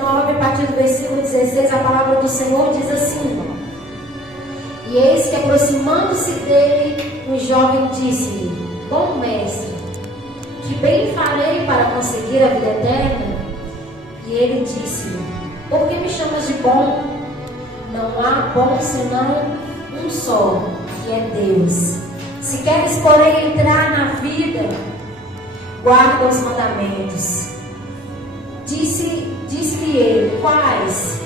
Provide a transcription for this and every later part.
9, a partir do versículo 16, a palavra do Senhor diz assim: E eis que, aproximando-se dele, um jovem disse-lhe: Bom mestre, que bem farei para conseguir a vida eterna? E ele disse-lhe: Por que me chamas de bom? Não há bom senão um só, que é Deus. Se queres, porém, entrar na vida, guarda os mandamentos. Disse-lhe ele: Quais?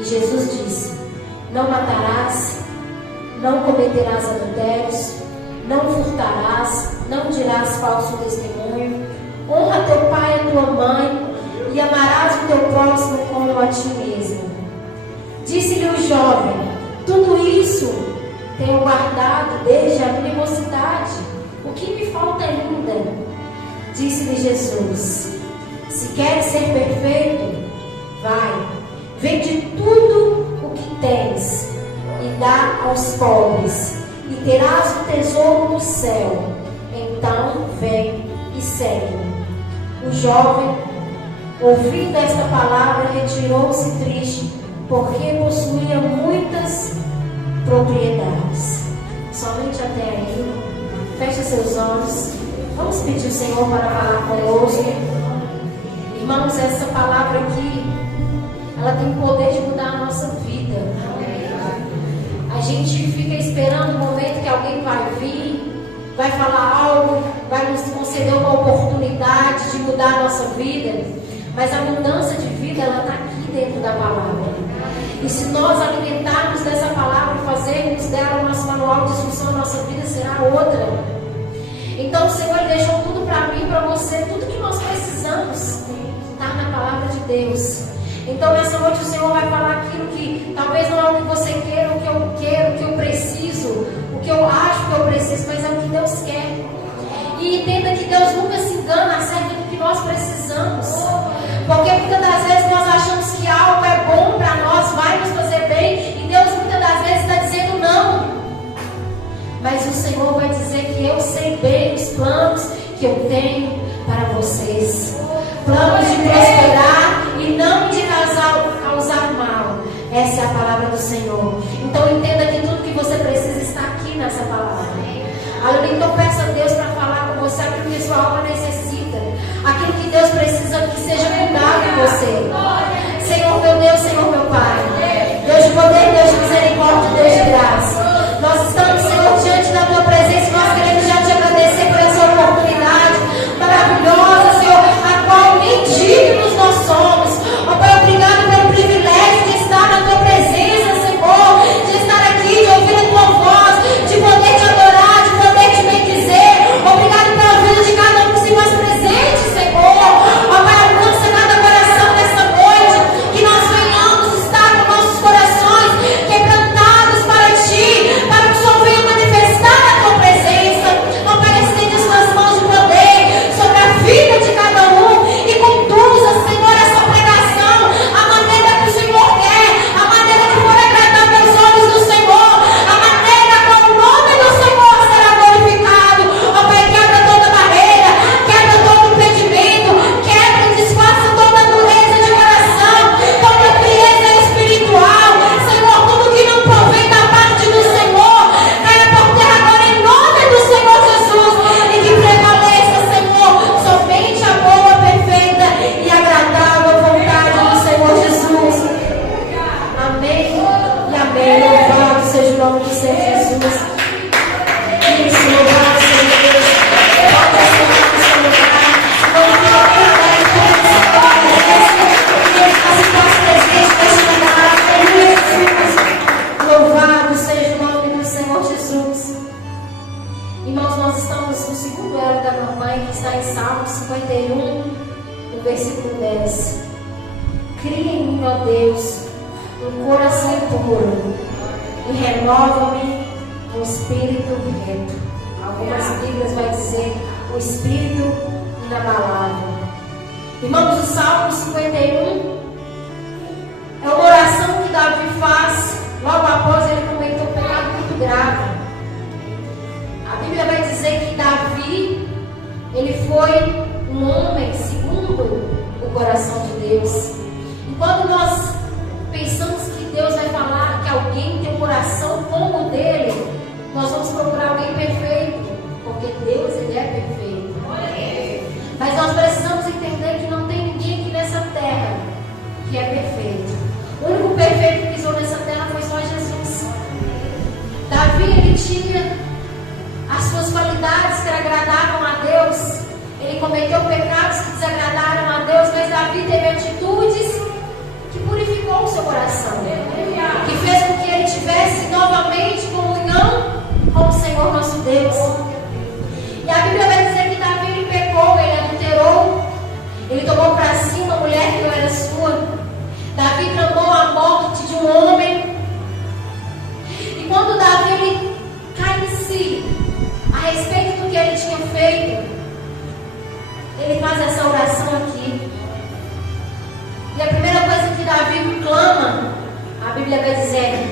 E Jesus disse: Não matarás, não cometerás adultérios, não furtarás, não dirás falso testemunho, honra teu pai e tua mãe, e amarás o teu próximo como a ti mesmo. Disse-lhe o jovem: Tudo isso tenho guardado desde a minha mocidade. O que me falta ainda? Disse-lhe Jesus: Se queres ser perfeito, vai, vende tudo o que tens e dá aos pobres, e terás o tesouro no céu. Então vem e segue-me. O jovem, ouvindo esta palavra, retirou-se triste, porque possuía muitas propriedades. Somente até aí. Feche seus olhos. Vamos pedir ao Senhor para falar conosco. Irmãos, essa palavra aqui, ela tem o poder de mudar a nossa vida. A gente fica esperando o momento que alguém vai vir, vai falar algo, vai nos conceder uma oportunidade de mudar a nossa vida. Mas a mudança de vida, ela está aqui dentro da palavra. E se nós alimentarmos dessa palavra e fazermos dela o nosso manual de instrução, a nossa vida será outra. Então o Senhor deixou tudo para mim, para você, tudo que nós precisamos está na palavra de Deus. Então nessa noite o Senhor vai falar aquilo que talvez não é o que você queira, o que eu quero, o que eu preciso, o que eu acho que eu preciso, mas é o que Deus quer. E entenda que Deus nunca se engana acerca do que nós precisamos. Porque muitas das vezes nós achamos que algo é bom para nós, vai nos fazer bem, e Deus muitas das vezes está dizendo não. Mas o Senhor vai dizer que eu sei bem os planos que eu tenho para vocês. Planos de prosperar e não de causar mal. Essa é a palavra do Senhor. Então entenda que tudo que você precisa está aqui nessa palavra. Então peça a Deus para falar com você aquilo que sua alma necessita, aquilo que Deus precisa que seja mudado em você. Senhor meu Deus, Senhor meu Pai, Deus de poder, Deus de misericórdia, Deus de graça, nós estamos, Senhor, diante da tua presença e nós queremos já te agradecer por essa oportunidade maravilhosa, Senhor, a qual nem dignos nós somos. Ó Pai, obrigado pelo privilégio de estar na tua presença, Senhor, de estar aqui, de ouvir a tua voz, de poder te adorar, de poder te bendizer. Obrigado pela vida de cada um que se faz presente, Senhor. Ó Pai, alcança cada coração nesta noite, que nós venhamos estar com nossos corações quebrantados para ti, para que o Senhor venha manifestar a tua presença. Ó Pai, estende as tuas mãos de poder sobre a vida de cada um e conduza, Senhor, essa pregação a maneira que o Senhor quer, a maneira que for agradável aos olhos do Senhor, a maneira como o nome do Senhor será glorificado. Ó Pai, quebra toda barreira, quebra todo impedimento, quebra e desfaça toda dureza de coração, toda frieza espiritual. Senhor, tudo que não provém da parte do Senhor, caia por terra agora em nome do Senhor Jesus, e que prevaleça, Senhor, somente a boa, perfeita e agradável vontade do Senhor Jesus. Amém e amém. Louvado seja o nome do Senhor Jesus. Isso, louvado seja Deus. Pode assentar no seu lugar. Vamos colocar a louvado seja o nome do Senhor Jesus. Irmãos, nós estamos no segundo elo da campanha, que está em Salmo 51, no versículo 10. Cria em mim, ó Deus, um coração puro e renova-me um espírito reto. Algumas Bíblias vai dizer o espírito inabalável. Irmãos, o Salmo 51 é uma oração que Davi faz logo após ele cometer um pecado muito grave. A Bíblia vai dizer que Davi, ele foi um homem segundo o coração de Deus. Quando nós pensamos que Deus vai falar que alguém tem um coração como o dele, nós vamos procurar alguém perfeito, porque Deus, Ele é perfeito. Mas nós precisamos entender que não tem ninguém aqui nessa terra que é perfeito. O único perfeito que pisou nessa terra foi só Jesus. Davi, ele tinha as suas qualidades que agradavam a Deus. Ele cometeu pecados que desagradaram a Deus, mas Davi teve atitudes que purificou o seu coração, que fez com que ele tivesse novamente comunhão com o Senhor nosso Deus. E a Bíblia vai dizer que Davi, ele pecou, ele adulterou, ele tomou para si uma mulher que não era sua. Davi clamou a morte de um homem. E quando Davi, ele cai em si a respeito do que ele tinha feito, ele faz essa oração aqui. E a primeira coisa que Davi clama, a Bíblia vai dizer: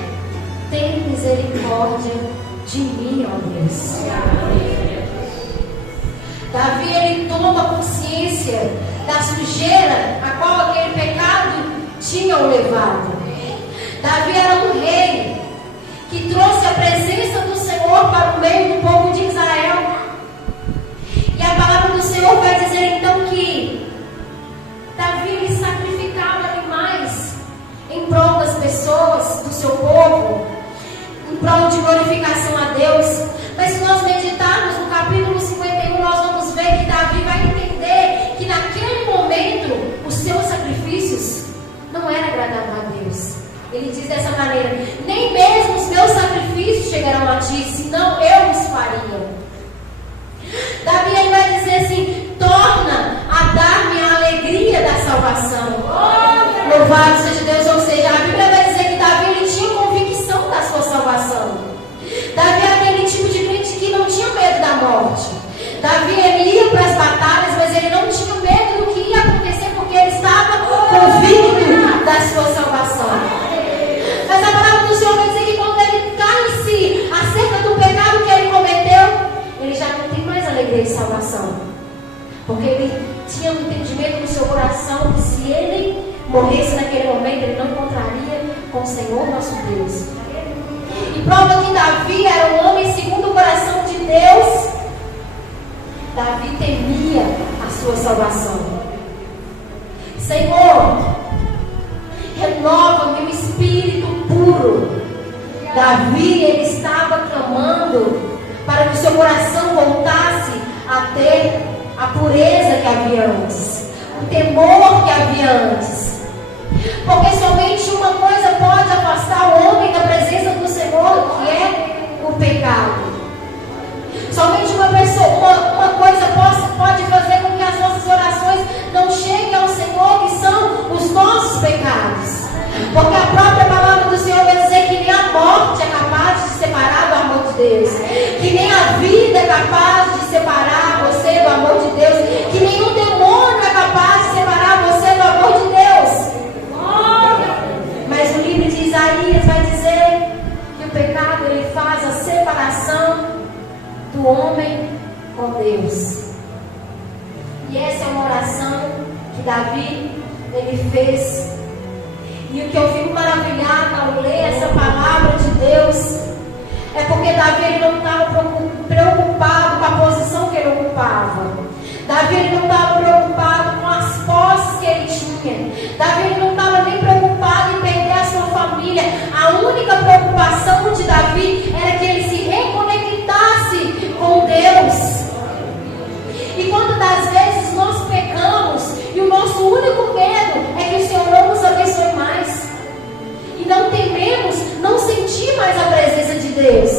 tem misericórdia de mim, ó Deus. Davi, ele toma consciência da sujeira a qual aquele pecado tinha o levado. Davi era um rei que trouxe a presença do Senhor para o meio do povo de Israel. E a palavra do Senhor vai dizer então que Davi, ele sacrificava animais em prol das pessoas, do seu povo, em prol de glorificação a Deus. Mas se nós meditarmos no capítulo 51, nós vamos ver que Davi vai entender que naquele momento os seus sacrifícios não eram agradáveis a Deus. Ele diz dessa maneira: nem mesmo os meus sacrifícios chegarão a ti, senão eu os faria. Davi, ele vai dizer assim: torna a dar-me a alegria da salvação. Louvado seja Deus. Ou seja, a Bíblia vai dizer que Davi, ele tinha convicção da sua salvação. Davi era aquele tipo de crente que não tinha medo da morte. Davi, ele ia para as batalhas, mas ele não tinha medo do que ia acontecer, porque ele estava convicto da sua salvação. Mas a palavra do Senhor vai dizer que quando ele cai em si acerca do pecado que ele cometeu, ele já não tem mais alegria de salvação, porque ele tinha um entendimento no seu coração que se ele morresse naquele momento, ele não encontraria com o Senhor nosso Deus. E prova que Davi era um homem segundo o coração de Deus. Davi temia a sua salvação. Senhor, renova meu espírito puro. Davi, ele estava clamando para que o seu coração voltasse a ter a pureza que havia antes, o temor que havia antes. Porque somente uma coisa pode afastar o homem da presença do Senhor, que é o pecado. Somente uma coisa pode fazer com que as nossas orações não cheguem ao Senhor, que são os nossos pecados. Porque a própria palavra do Senhor vai dizer que nem a morte é capaz de separar do amor de Deus, que nem a vida é capaz de separar você do amor de Deus, que nenhum demônio é capaz de separar você do amor de Deus. Mas o livro de Isaías vai dizer que o pecado, ele faz a separação do homem com Deus. E essa é uma oração que Davi, ele fez. E o que eu fico maravilhado ao ler essa palavra de Deus é porque Davi, ele não estava preocupado com a posição que ele ocupava. Davi, ele não estava preocupado com as posses que ele tinha. Davi, ele não estava nem preocupado em perder a sua família. A única preocupação de Davi era que ele se reconectasse com Deus. E quantas das vezes nós pecamos e o nosso único medo é que o Senhor não nos abençoe mais, e não tememos não sentir mais a presença de Deus,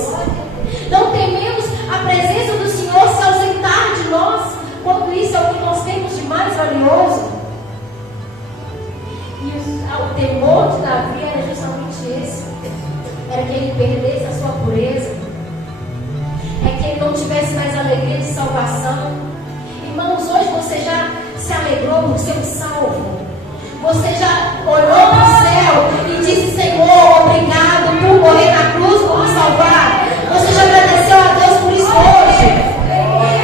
não tememos a presença do Senhor se ausentar de nós, quando isso é o que nós temos de mais valioso. E o temor de Davi era justamente esse, era que ele perdesse a sua pureza, é que ele não tivesse mais alegria de salvação. Irmãos, hoje você já se alegrou por ser um salvo? Você já olhou para o céu e disse: Senhor, obrigado por morrer na cruz, por me salvar? Você já agradeceu a Deus por isso hoje?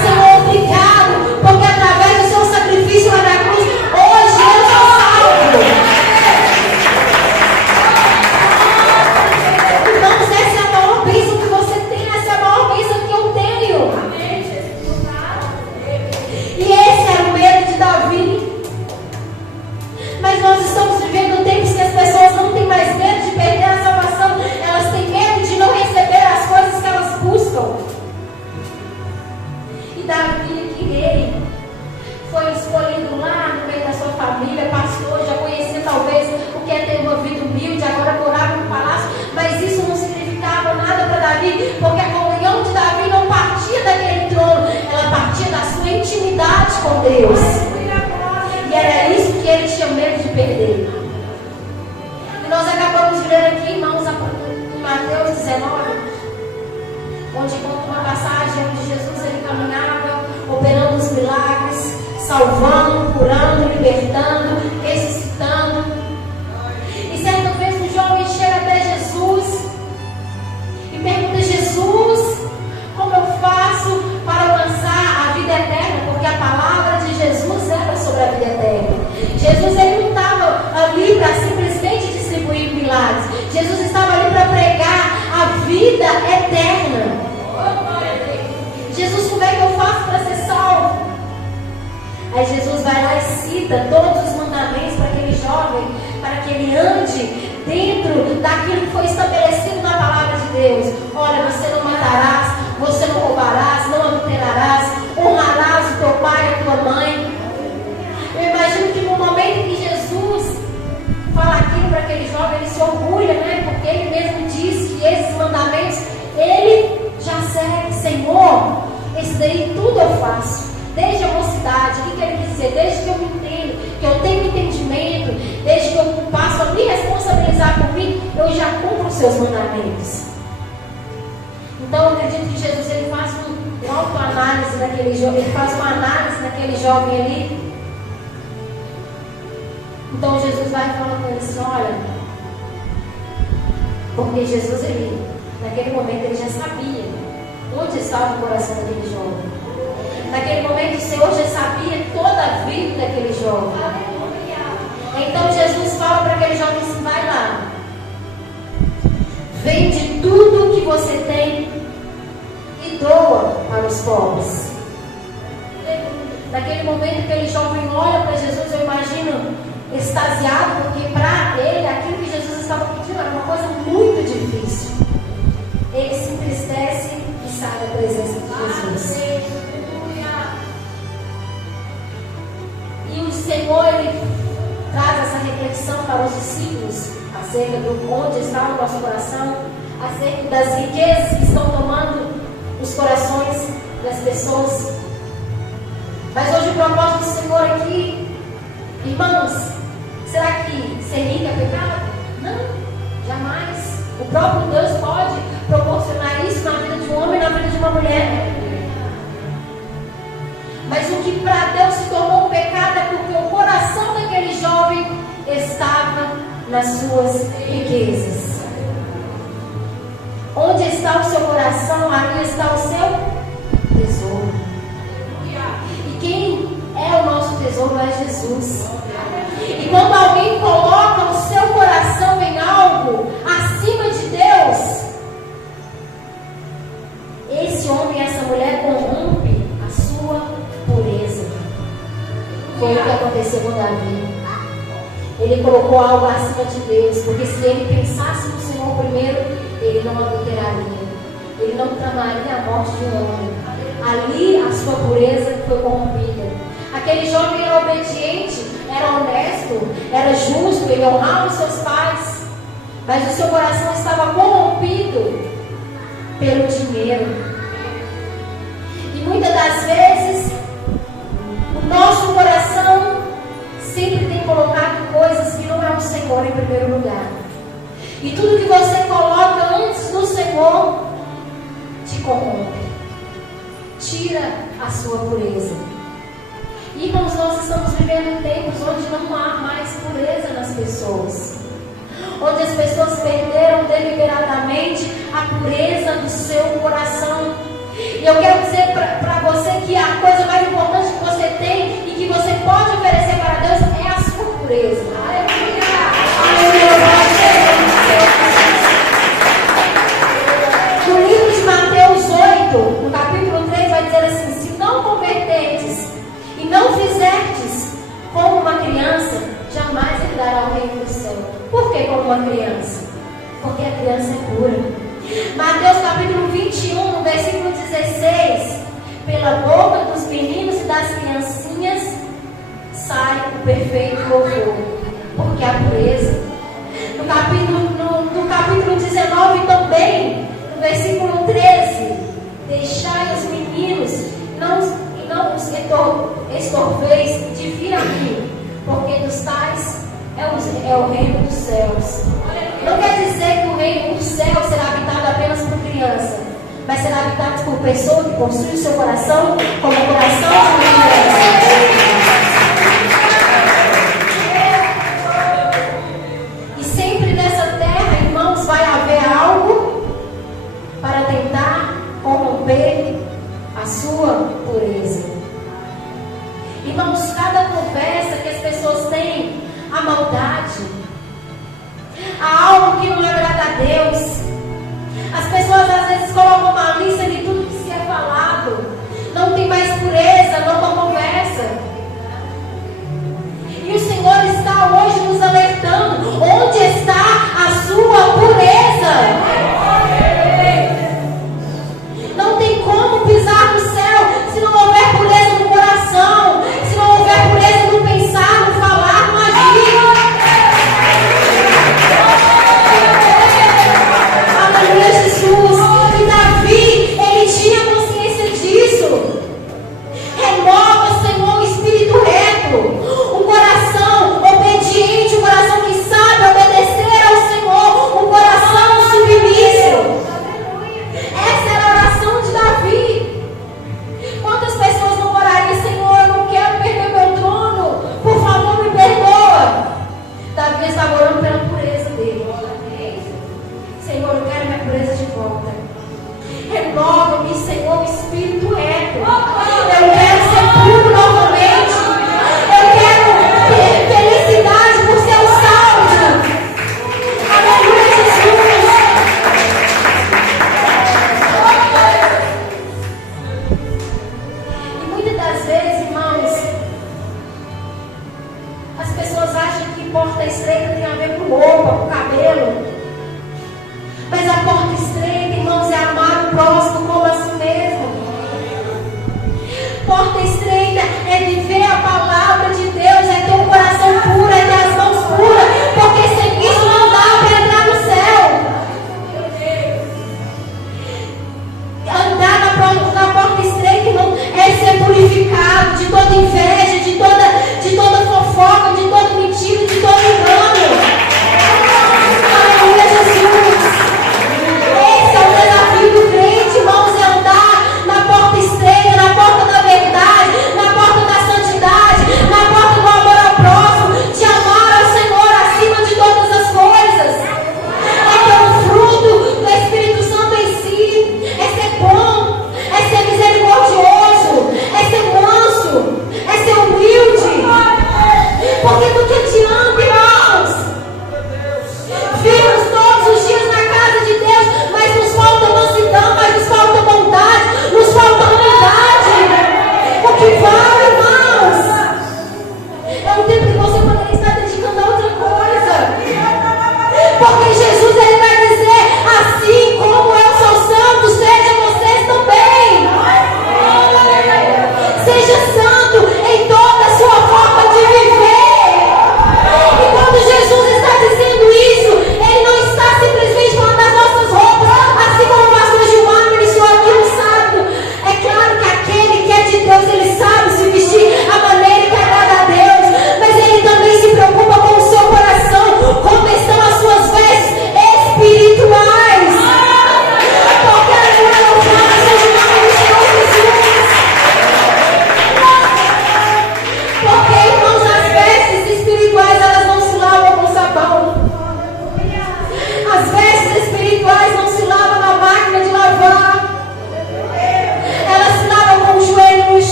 Senhor, obrigado, porque através do seu sacrifício lá na cruz, hoje eu sou salvo. nós estamos vivendo tempos que as pessoas não têm mais medo de perder a salvação, elas têm medo de não receber as coisas que elas buscam. E Davi, que ele foi escolhido lá no meio da sua família, pastor, já conhecia talvez o que é ter uma vida humilde, agora morava no palácio, mas isso não significava nada para Davi, porque a comunhão de Davi não partia daquele trono, ela partia da sua intimidade com Deus. E era isso que ele tinha medo de perder. E nós acabamos de ler aqui, irmãos, em Mateus 19, onde conta uma passagem onde Jesus ele caminhava, operando os milagres, salvando, curando, libertando, ressuscitando. E certa vez um jovem chega até Jesus e pergunta: Jesus, como eu faço para alcançar a vida eterna? Porque a palavra de Jesus era sobre a vida eterna. Jesus ele não estava ali para simplesmente distribuir milagres. Jesus estava ali para pregar a vida eterna. Jesus, como é que eu faço para ser salvo? Aí Jesus vai lá e cita todos os mandamentos para aquele jovem, para que ele ande dentro daquilo que foi estabelecido na palavra de Deus. Olha, você não matarás, você não roubarás, não adulterarás, honrarás o teu pai e a tua mãe. Eu imagino que no momento em que Jesus fala aquilo para aquele jovem, ele se orgulha, né? Porque ele mesmo diz que esses mandamentos ele já segue. Senhor, esse daí tudo eu faço. Desde a mocidade, o que ele quis dizer? Desde que eu me entendo, que eu tenho entendimento, desde que eu passo a me responsabilizar por mim, eu já cumpro os seus mandamentos. Então eu acredito que Jesus ele faz uma autoanálise daquele jovem, ele faz uma análise daquele jovem ali. Então Jesus vai falando com ele assim: olha, porque Jesus ele, naquele momento ele já sabia onde estava o coração daquele jovem. Naquele momento o Senhor já sabia toda a vida daquele jovem. Então Jesus fala para aquele jovem assim: vai lá, vende tudo o que você tem e doa para os pobres. Naquele momento aquele jovem olha para Jesus, eu imagino extasiado, porque para ele aquilo que Jesus estava pedindo era uma coisa muito difícil. Ele se entristece e sai da presença de Jesus. E o Senhor ele traz essa reflexão para os discípulos acerca de onde está o nosso coração, acerca das riquezas que estão tomando os corações das pessoas. Mas hoje o propósito do Senhor aqui, irmãos, será que ser rico é pecado? Não, jamais. O próprio Deus pode proporcionar isso na vida de um homem e na vida de uma mulher. Mas o que para Deus se tornou um pecado é porque o coração daquele jovem estava nas suas riquezas. Onde está o seu coração, ali está o seu tesouro. E quem é o nosso tesouro é Jesus. E quando alguém coloca o seu coração em algo acima de Deus, esse homem e essa mulher corrompe a sua pureza. Foi o que aconteceu com Davi. Ele colocou algo acima de Deus, porque se ele pensasse no Senhor primeiro, ele não adulteraria, ele não tramaria a morte de um homem. Ali a sua pureza foi corrompida. Aquele jovem era obediente, era honesto, era justo, ele honrava os seus pais, mas o seu coração estava corrompido pelo dinheiro. E muitas das vezes o nosso coração sempre tem colocado coisas que não é o Senhor em primeiro lugar. E tudo que você coloca antes do Senhor te corrompe, tira a sua pureza. Irmãos, nós estamos vivendo tempos onde não há mais pureza nas pessoas, onde as pessoas perderam deliberadamente a pureza do seu coração. E eu quero dizer para você que a coisa mais importante que você tem e que você pode oferecer para Deus é a sua pureza. Aleluia! No livro de Mateus 8, no capítulo 3, vai dizer assim: se não converterdes e não fizerdes como uma criança, jamais Ele dará herdará o reino do céu. Por que como uma criança? Porque a criança é pura. Mateus capítulo 21, no versículo 16. Pela boca dos meninos e das criancinhas sai o perfeito louvor, porque a pureza. No capítulo 19 também, no versículo 13, deixai os meninos e não os estorveis de vir a mim, porque dos tais é o reino dos céus. Não quer dizer que o reino dos céus será habitado apenas por criança, mas será habitado por pessoa que possui o seu coração como o coração de uma criança. E sempre nessa terra, irmãos, vai haver algo para tentar corromper a sua pureza. Irmãos, cada conversa que as pessoas têm, a maldade, há algo que não agrada a Deus. As pessoas às vezes colocam uma lista de tudo que se é falado. Não tem mais pureza, não há conversa. E o Senhor está hoje nos alertando. Onde está a sua pureza? Não tem como pisar no céu se não houver pureza no coração, se não houver pureza no pensar, no falar, no agir. Aleluia, Jesus. E Davi, ele tinha consciência disso. Renova, Senhor, o espírito reto, um coração obediente, um coração que sabe obedecer ao Senhor, um coração submisso. Essa era a oração de Davi. Quantas pessoas não orariam: Senhor, eu não quero perder meu trono, por favor me perdoa. Davi estava orando pela pureza dele. Senhor, eu quero minha pureza de volta. Renova-me, Senhor, o espírito reto. Eu quero ser puro novamente. Eu quero ter felicidade por ser salvo. Aleluia, Jesus. E muitas das vezes, irmãos, as pessoas acham que porta estreita tem a ver com roupa, com cabelo. Mas a porta estreita, irmãos, é amar o próximo como a si mesmo. Porta estreita é viver a palavra de Deus, é ter um coração puro, é ter as mãos puras, porque sem isso não dá para entrar no céu. Andar na porta estreita, irmão, é ser purificado de toda inveja, de toda fofoca, de toda mentira, de todo engano.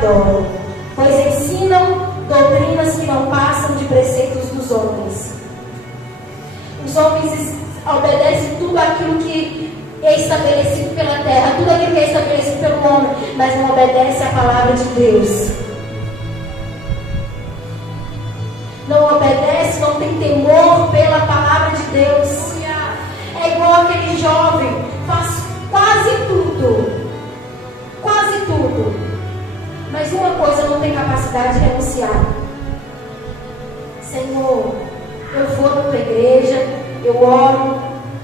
adoram, pois ensinam doutrinas que não passam de preceitos dos homens. Os homens obedecem tudo aquilo que é estabelecido pela terra, tudo aquilo que é estabelecido pelo homem, mas não obedecem à palavra de Deus. Não obedece, não tem temor pela palavra de Deus. É igual aquele jovem, faz quase tudo, mas uma coisa não tem capacidade de renunciar. Senhor, eu vou na tua igreja, eu oro,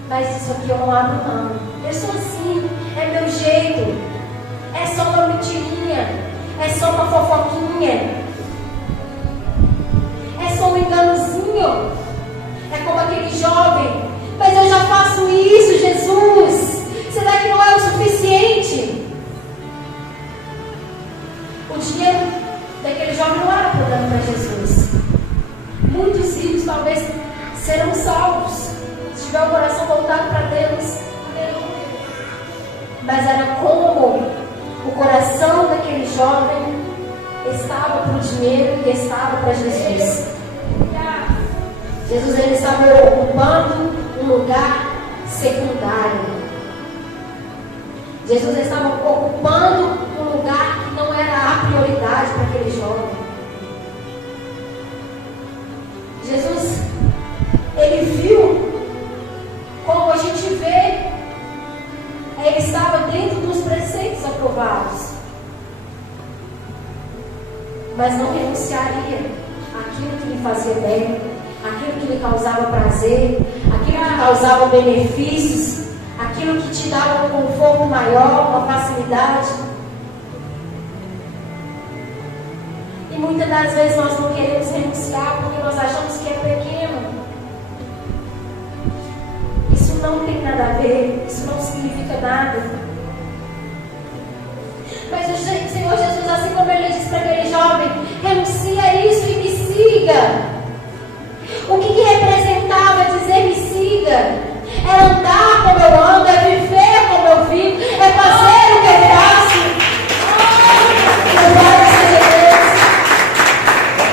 mas isso aqui eu não abro mão. Eu sou assim, é meu jeito, é só uma mentirinha, é só uma fofoquinha, é só um enganozinho. É como aquele jovem, mas eu já faço isso, Jesus, será que não é o suficiente? O dinheiro daquele jovem não era problema para Jesus. Muitos ricos talvez serão salvos se tiver o coração voltado para Deus. Mas era como o coração daquele jovem estava para o dinheiro e estava para Jesus. Jesus, ele estava ocupando um lugar secundário. Jesus estava ocupando um lugar que não era a prioridade para aquele jovem. Jesus, ele viu como a gente vê, ele estava dentro dos preceitos aprovados, mas não renunciaria àquilo que lhe fazia bem, aquilo que lhe causava prazer, aquilo que causava benefícios, aquilo que te dava um conforto maior, uma facilidade. E muitas das vezes nós não queremos renunciar porque nós achamos que é pequeno. Isso não tem nada a ver, isso não significa nada. Mas o Senhor Jesus, assim como ele disse para aquele jovem, renuncia a isso e me siga. O que representava dizer me siga? É andar como eu ando, é viver como eu vivo, é fazer o que eu faço. Louvado seja Deus.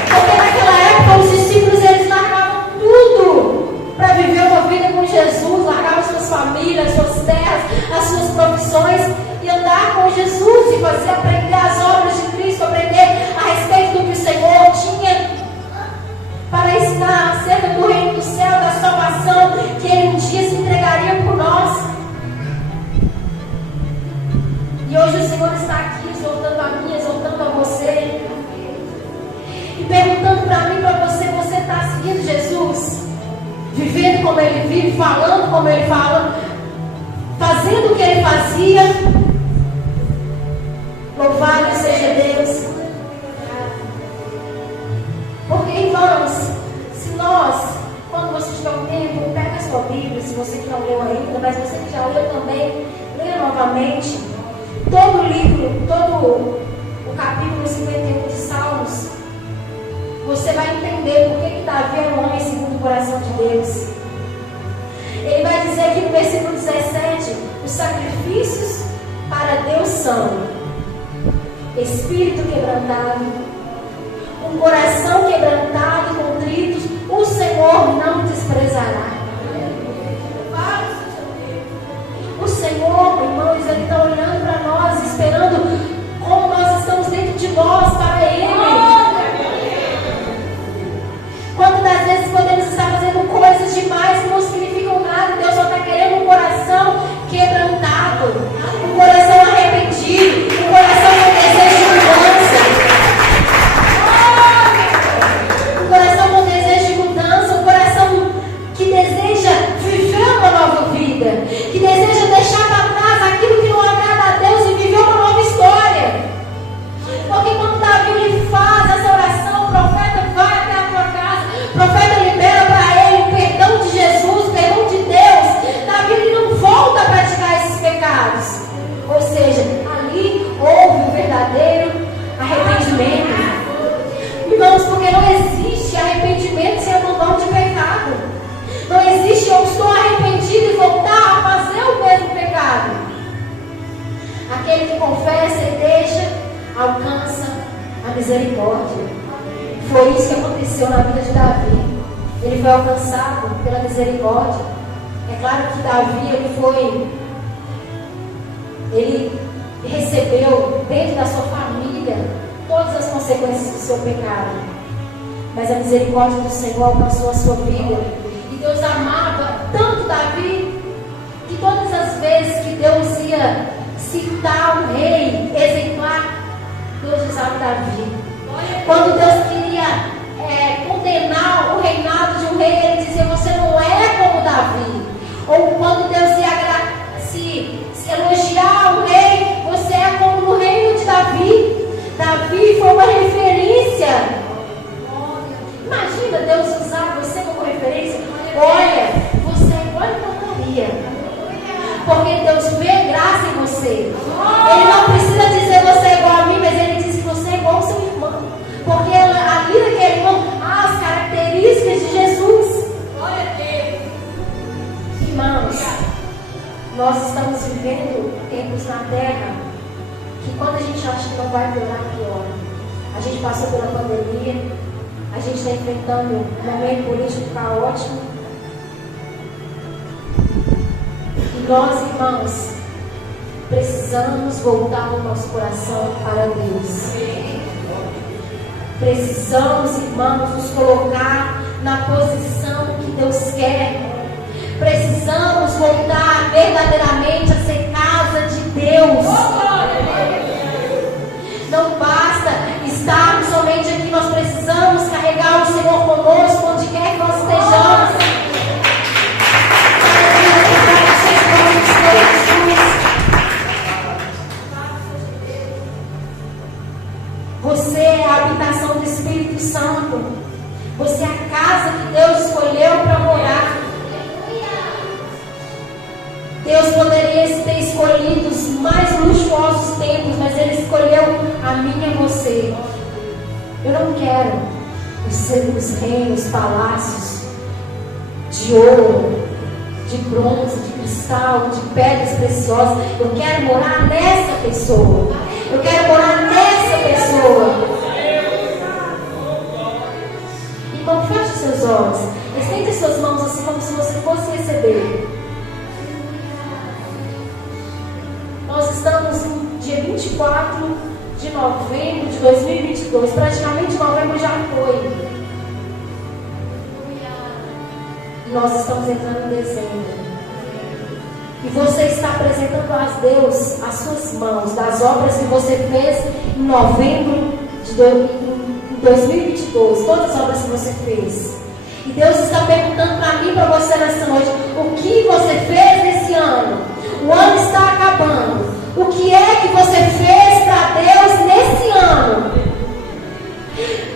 Porque naquela época os discípulos, eles largavam tudo para viver uma vida com Jesus, largavam suas famílias, suas terras, as suas profissões e andar com Jesus e aprender as obras de Cristo, aprender a respeito do que o Senhor tinha para ensinar acerca do reino do céu, da salvação, que Ele um dia se entregaria por nós. E hoje o Senhor está aqui, exortando a mim, exortando a você, e perguntando para mim, para você, você está seguindo Jesus? Vivendo como Ele vive, falando como Ele fala, fazendo o que Ele fazia? Louvado seja Deus. Porque, irmãos, se nós, quando você tiver um tempo, pega a sua Bíblia, se você que não leu ainda, mas você que já leu também, leia novamente todo o livro, todo o capítulo 51 de Salmos. Você vai entender por que Davi era um homem segundo o coração de Deus. Ele vai dizer aqui no versículo 17: os sacrifícios para Deus são espírito quebrantado, um coração quebrantado e contrito, o Senhor não desprezará. O Senhor, irmãos, Ele está olhando para nós, esperando como nós estamos dentro de nós para Ele. Quantas das vezes podemos estar fazendo coisas demais que não significam nada? Deus só está querendo um coração quebrantado, um coração arrependido, um coração com desejo de mudança. Um coração com desejo de mudança, um coração que deseja viver uma nova vida, que deseja deixar para trás aquilo que não agrada a Deus e viver uma nova história. Porque quando Davi lhe faz essa oração, o profeta vai até a tua casa, o profeta libera para ele o perdão de Jesus, o perdão de Deus. Davi ele não volta a praticar esses pecados. Ou seja, ali houve o verdadeiro arrependimento. Irmãos, porque não existe arrependimento sem abandono de pecado. Não existe eu estou arrependido e voltar a fazer o mesmo pecado. Aquele que confessa e deixa, alcança misericórdia. Foi isso que aconteceu na vida de Davi. Ele foi alcançado pela misericórdia. É claro que Davi, ele recebeu dentro da sua família todas as consequências do seu pecado. Mas a misericórdia do Senhor alcançou a sua vida. E Deus amava tanto Davi, que todas as vezes que Deus ia citar um rei exemplar, Deus usava Davi. Quando Deus queria condenar o reinado de um rei, ele dizia: você não é como Davi. Ou quando Deus ia se elogiar um rei, você é como no reino de Davi. Davi foi uma referência. Imagina Deus usar você como referência. Olha, você é igual a Maria, porque Deus vê graça em você. Ele não precisa dizer você é igual a mim, mas ele diz que você é igual ao seu irmão, porque ali naquele irmão há as características de Jesus. Glória a Deus. Irmãos, nós estamos vivendo tempos na terra que quando a gente acha que não vai piorar, pior. A gente passou pela pandemia, a gente está enfrentando um momento político caótico. E nós, irmãos, precisamos voltar o nosso coração para Deus. Precisamos, irmãos, nos colocar na posição que Deus quer. Precisamos voltar verdadeiramente a ser casa de Deus. Não basta estarmos somente aqui, nós precisamos carregar o Senhor conosco onde quer que nós estejamos. Você é a habitação do Espírito Santo. Você é a casa que Deus escolheu para morar. Deus poderia ter escolhido os mais luxuosos templos, mas Ele escolheu a mim e a você. Eu não quero os reinos, palácios de ouro, de bronze, de cristal, de pedras preciosas. Eu quero morar nessa pessoa. Eu quero morar nessa pessoa. Então feche seus olhos. Estende suas mãos assim como se você fosse receber. Nós estamos no dia 24 de novembro de 2022. Praticamente novembro já foi. E nós estamos entrando em dezembro. E você está apresentando a Deus as suas mãos das obras que você fez em novembro de 2022. Todas as obras que você fez. E Deus está perguntando para mim e para você nessa noite: o que você fez nesse ano? O ano está acabando. O que é que você fez para Deus nesse ano?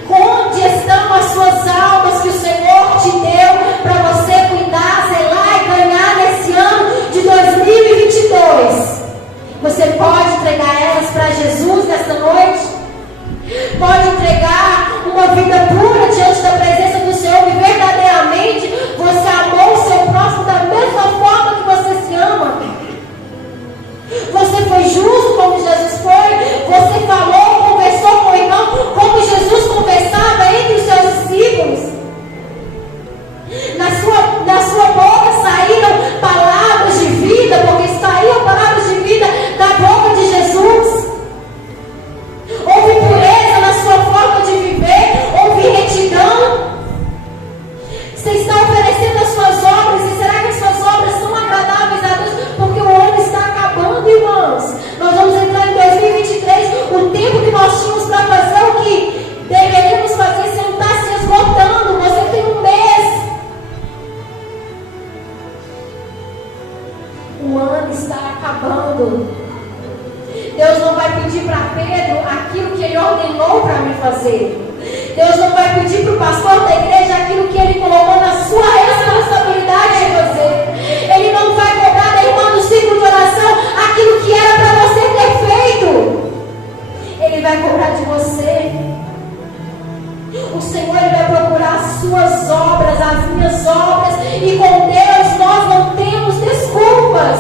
Onde estão as suas almas que o Senhor te deu para você cuidar, zelar e ganhar nesse ano de 2022? Você pode entregar elas para Jesus nesta noite? Pode entregar uma vida pura diante da presença do Senhor e verdadeiramente você amou o seu próximo da mesma forma que você se ama? Você foi justo como Jesus foi? Você falou, conversou com o irmão como Jesus conversava entre os seus discípulos? Na sua boca saíram palavras de vida, porque saíram palavras de vida da boca de Jesus. Houve pureza na sua forma de viver, houve retidão. Você está oferecendo as suas obras, e será que as suas obras são agradáveis a Deus? Porque o ano está acabando, irmãos. Nós vamos entrar em 2023. O tempo que nós tínhamos para fazer o que deveríamos fazer se não está se esgotando. Você tem um mês. O ano está acabando. Deus não vai pedir para Pedro aquilo que ele ordenou para mim fazer. Deus não vai pedir para o pastor da igreja aquilo que ele colocou na sua responsabilidade de fazer. Ele não vai cobrar da irmã do ciclo de oração aquilo que era para você ter feito. Ele vai cobrar de você. O Senhor, Ele vai procurar as suas obras, as minhas obras. E com Deus nós não temos desculpas.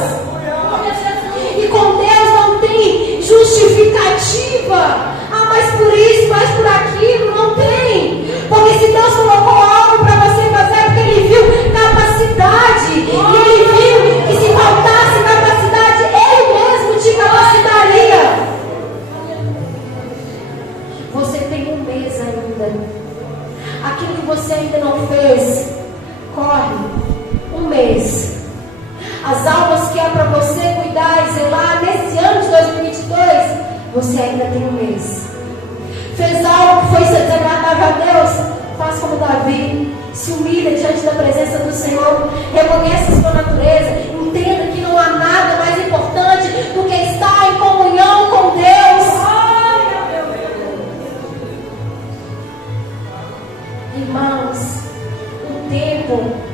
E com Deus não tem justificativa. Ah, mas por isso, mais por aquilo. Não tem. Porque se Deus colocou algo para você fazer, é porque Ele viu capacidade. E Ele viu que se faltasse capacidade, Ele mesmo te capacitaria. Você tem um mês ainda. Aquilo que você ainda não fez, corre. Um mês. As almas que há para você cuidar e zelar nesse ano de 2022, você ainda tem um mês. Fez algo que foi desagradável a Deus, faz como Davi. Se humilha diante da presença do Senhor. Reconheça a sua natureza. Entenda que não há nada mais importante do que estar em comunhão com Deus. Irmãos, o tempo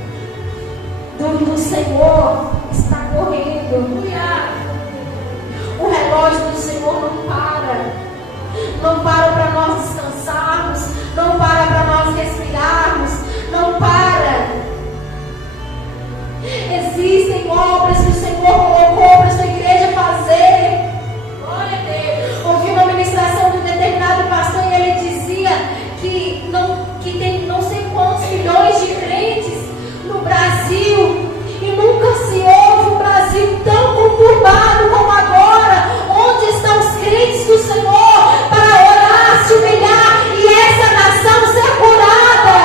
do Senhor está correndo. O relógio do Senhor não para. Não para nós descansarmos. Não para nós respirarmos. Não para. Existem obras que o Senhor colocou para a sua igreja fazer. Glória a Deus. Ouvi uma ministração de um determinado pastor e ele dizia que tem não sei quantos milhões de crentes no Brasil e nunca se ouve um Brasil tão conturbado como agora. Onde estão os crentes do Senhor para orar, se humilhar e essa nação ser curada?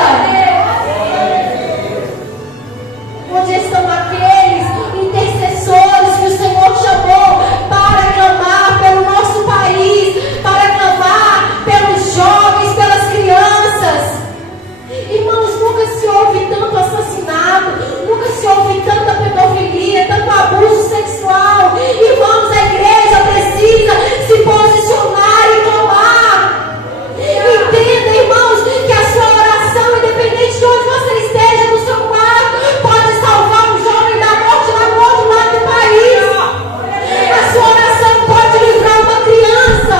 Onde estão aqueles intercessores que o Senhor chamou para clamar pelo nosso país, para clamar pelos jovens, pelas crianças? Irmãos, nunca se ouve tanto assassinato, nunca se ouve tanta pedofilia, tanto abuso sexual. Irmãos, a igreja precisa se posicionar e clamar. Entenda, irmãos, que a sua oração, independente de onde você esteja, no seu quarto, pode salvar um jovem da morte lá no outro lado do país. A sua oração pode livrar uma criança.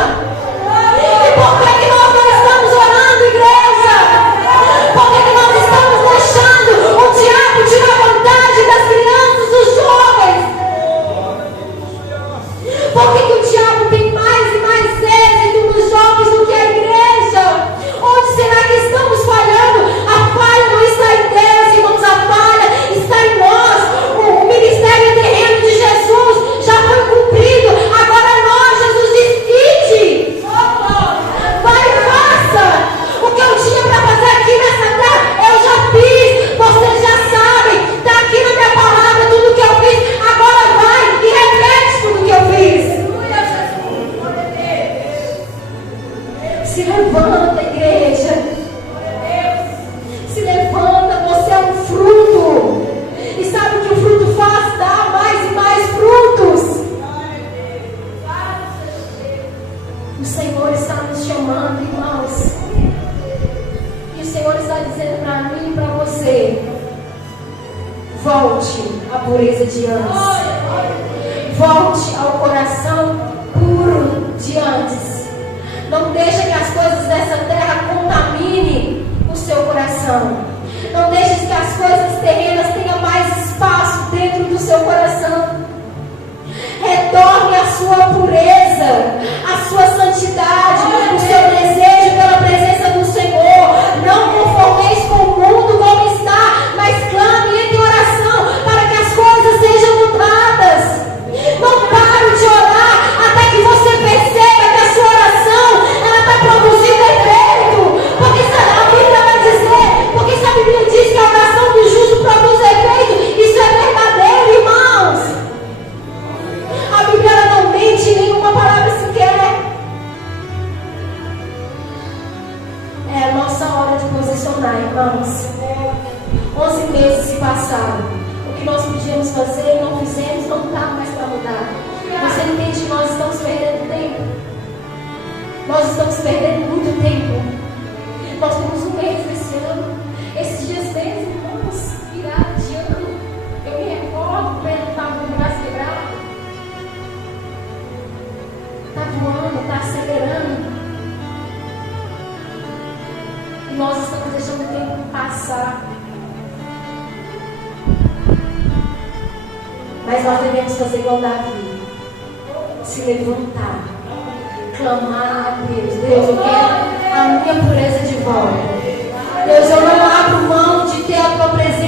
E por que nós não estamos orando, igreja? Por que nós estamos deixando o diabo tirar vantagem das crianças, dos jovens? Por que o diabo tem mais e mais êxito nos jovens do que a igreja? Onde será que estamos falhando? A falha não está em Deus, irmãos, a falha está em nós. O ministério terreno de Jesus já foi cumprido. Agora nós, Jesus diz: ide, vai e faça. O que eu tinha para fazer aqui nessa terra, eu já fiz. Vocês já sabem, está aqui na minha palavra tudo que eu fiz. Agora vai e repete tudo que eu fiz. Se levanta, igreja. Se levanta, você é um fruto. E sabe o que o fruto faz? Dá mais e mais frutos. O Senhor está nos chamando, irmãos. E o Senhor está dizendo para mim e para você: volte à pureza de antes. Volte ao coração puro de antes. Não deixe que as coisas dessa terra contaminem o seu coração. Não deixe que as coisas terrenas tenham mais espaço dentro do seu coração. Retorne à sua pureza, à sua santidade, o seu desejo pela presença do Senhor. Não conformeis com o mundo como está, mas clame em oração para que as coisas sejam mudadas. Não pare de orar até que você perceba que a sua oração está produzindo efeito. Porque a Bíblia vai dizer, porque se a Bíblia diz que a oração do justo produz efeito, isso é verdadeiro, irmãos. A Bíblia não mente em nenhuma palavra sequer. É a nossa hora de posicionar, irmãos. 11 meses se passaram. O que nós podíamos fazer e não fizemos não dá mais para mudar. Você entende que nós estamos perdendo tempo? Nós estamos perdendo muito tempo. Nós temos um mês esse ano. Esses dias desde irmãos, virada de ano, eu me recordo, o Pedro estava com o braço quebrado. Está voando, está acelerando. E nós estamos deixando o tempo passar. Mas nós devemos fazer igual Davi. Se levantar, clamar a Deus. Deus, eu quero a minha pureza de volta. Deus, eu não abro mão de ter a tua presença